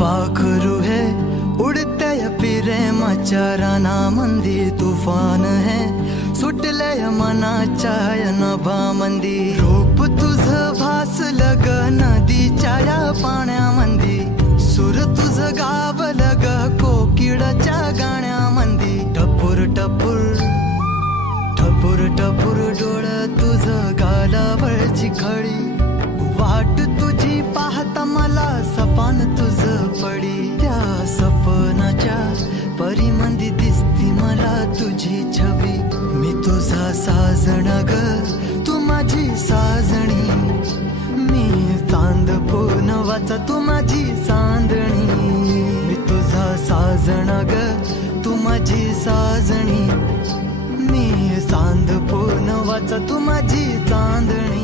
पाखरू है उडते प्रेमाच्या रानामंदी तुफान है सुटले मनाच्या नभामंदी रूप तुझं भासलं ग नदीच्या या पाण्यामंदी सूर तुझं गावलं ग कोकिळाच्या गाण्यामंदी टपूर टपूर टपूर टपूर डोळं तुझं गालावरची खडी वाट तुझी पाहता मला सपान तुझं पडी त्या सपनाच्या परीमंदी दिसती मला तुझी छबी मी तुझा साजण ग तू माझी साजणी मी चांद पूनवाचा तू माझी चांदणी मी तुझा साजण ग तू माझी साजणी मी चांद पूनवाचा तू माझी चांदणी